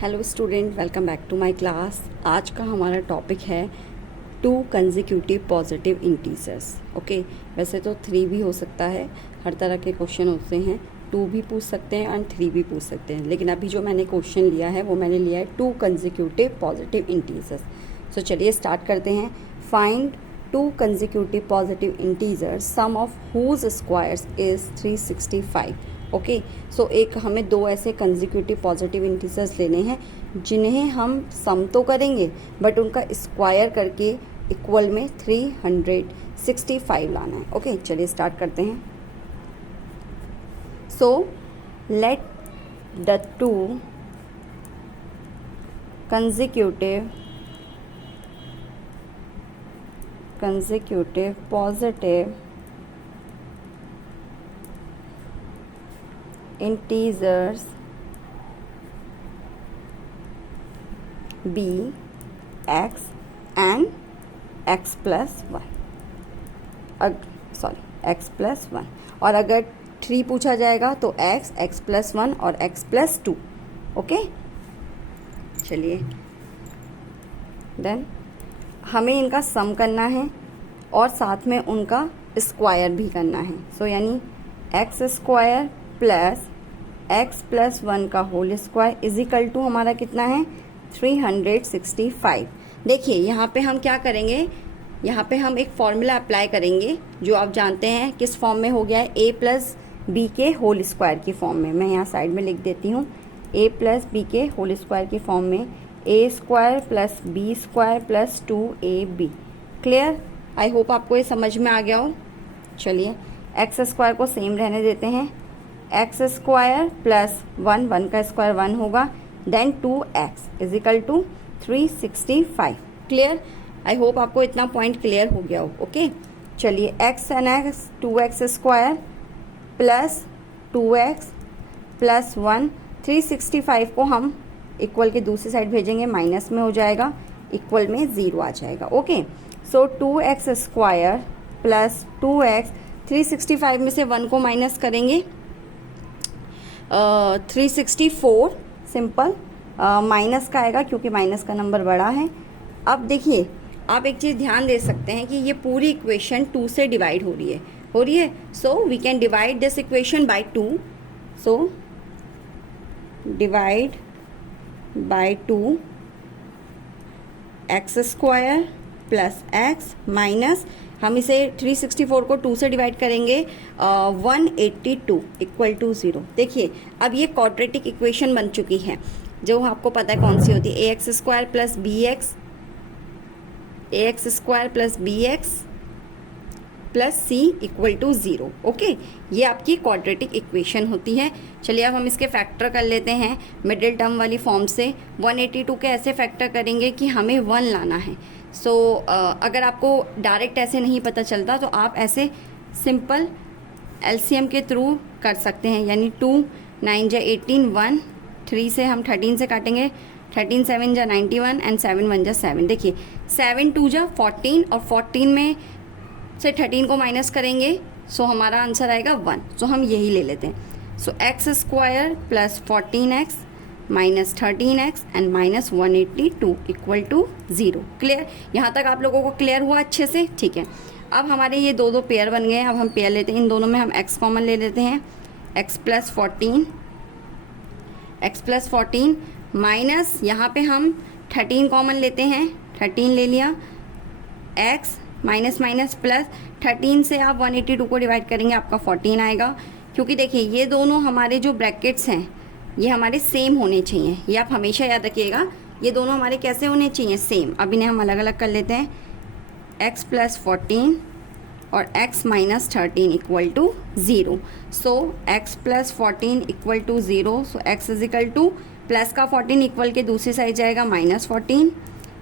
Hello student, welcome back to my class. आज का हमारा टॉपिक है two consecutive positive integers. Okay, वैसे तो 3 भी हो सकता है, हर तरह के क्वेश्चन होते हैं। 2 भी पूछ सकते हैं एंड 3 भी पूछ सकते हैं, लेकिन अभी जो मैंने क्वेश्चन लिया है वो मैंने लिया है two consecutive positive integers. So चलिए स्टार्ट करते हैं। Find two consecutive positive integers sum of whose squares is 365। Okay, so एक हमें 2 ऐसे कंसेक्यूटिव पॉजिटिव इंटीजर्स लेने हैं जिन्हें हम सम तो करेंगे बट उनका स्क्वायर करके इक्वल में 365 लाना है। ओके, चलिए स्टार्ट करते हैं। So let the two consecutive positive integers be x and x plus 1 x plus 1, और अगर 3 पूछा जाएगा तो x, x plus 1 और x plus 2। ओके, चलिए देन हमें इनका सम करना है और साथ में उनका स्क्वायर भी करना है। सो यानी x square plus x plus 1 का whole square is equal to हमारा कितना है 365। देखिए यहाँ पे हम क्या करेंगे, यहाँ पे हम एक फॉर्मूला अप्लाई करेंगे जो आप जानते हैं किस फॉर्म में हो गया है, ए प्लस बी के होल स्क्वायर की फॉर्म में। मैं यहाँ साइड में लिख देती हूँ, ए प्लस बी के होल स्क्वायर की फॉर्म में a square plus b square plus 2ab। Clear? I hope आपको ये समझ में आ गया हो। चलिए एक्स स्क्वायर को सेम रहने देते हैं, एक्स स्क्वायर प्लस 1 का स्क्वायर 1 होगा, then 2x is equal to 365। Clear? I hope आपको इतना पॉइंट क्लियर हो गया हो। ओके, चलिए x and x 2x square plus 2x प्लस 1, 365 को हम इक्वल के दूसरी साइड भेजेंगे, माइनस में हो जाएगा, इक्वल में 0 आ जाएगा। ओके, सो 2x स्क्वायर प्लस 2x, 365 में से 1 को माइनस करेंगे 364, सिंपल माइनस का आएगा क्योंकि माइनस का नंबर बड़ा है। अब देखिए आप एक चीज़ ध्यान दे सकते हैं कि ये पूरी इक्वेशन 2 से डिवाइड हो रही है। So we can divide this equation by 2। So divide by 2 x square plus x minus, हम इसे 364 को 2 से डिवाइड करेंगे 182 इक्वल टू 0। देखिए अब ये क्वाड्रेटिक इक्वेशन बन चुकी है जो आपको पता है कौन सी होती है, a x square plus b x, a x square plus b x plus c equal to 0। Okay, ये आपकी क्वाड्रेटिक इक्वेशन होती है। चलिए अब हम इसके फैक्टर कर लेते हैं मिडिल टर्म वाली फॉर्म से। 182 के ऐसे फैक्टर करेंगे कि हमें 1 लाना है। सो अगर आपको डायरेक्ट ऐसे नहीं पता चलता तो आप ऐसे सिंपल एलसीएम के थ्रू कर सकते हैं, यानी 2 9 जा 18, 1 3 से हम 13 से काटेंगे, 13 7 जा 91 एंड 7 1 जा 7। देखिए 7 2 जा 14 और 14 में से 13 को माइनस करेंगे, सो हमारा आंसर आएगा 1। सो हम यही ले लेते हैं। So x square plus 14x minus 13x and minus 182 equal to 0। Clear? यहाँ तक आप लोगों को क्लियर हुआ अच्छे से? ठीक है, अब हमारे ये दो पेयर बन गए। अब हम पेयर लेते हैं, इन दोनों में हम x कॉमन ले लेते हैं, x प्लस 14 माइनस यहाँ पे हम 13 कॉमन लेते हैं, 13 ले लिया, x माइनस माइनस प्लस 13 से आप 182 को डिवाइड करेंगे, आपका 14 आएगा। क्योंकि देखिए ये दोनों हमारे जो ब्रैकेट्स हैं ये हमारे सेम होने चाहिए, ये आप हमेशा याद रखिएगा, ये दोनों हमारे कैसे होने चाहिए, सेम। अब इन्हें हम अलग अलग कर लेते हैं, x प्लस 14 और x minus 13 equal to 0। So x plus 14 equal to 0। So x is equal to plus का 14 इक्वल के दूसरी साइड जाएगा माइनस 14।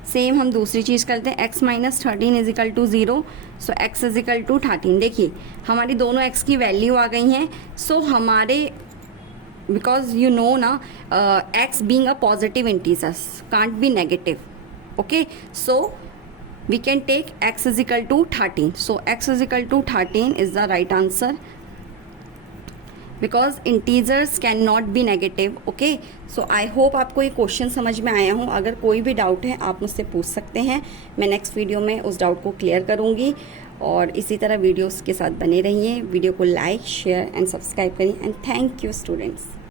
सेम हम दूसरी चीज़ करते हैं, x minus 13 is equal to 0। So x is equal to 13। देखिए हमारी दोनों x की वैल्यू आ गई हैं। सो हमारे बिकॉज यू नो ना x being a positive integers can't be negative. Okay, so we can take x is equal to 13। So x is equal to 13 is the right answer. Because integers can not be negative. Okay, so I hope आपको ये question समझ में आया हो। अगर कोई भी doubt है आप मुझसे पूछ सकते हैं, मैं नेक्स्ट वीडियो में उस डाउट को क्लियर करूँगी। और इसी तरह वीडियोस के साथ बने रहिए। वीडियो को लाइक, शेयर एंड सब्सक्राइब करिए एंड थैंक यू स्टूडेंट्स।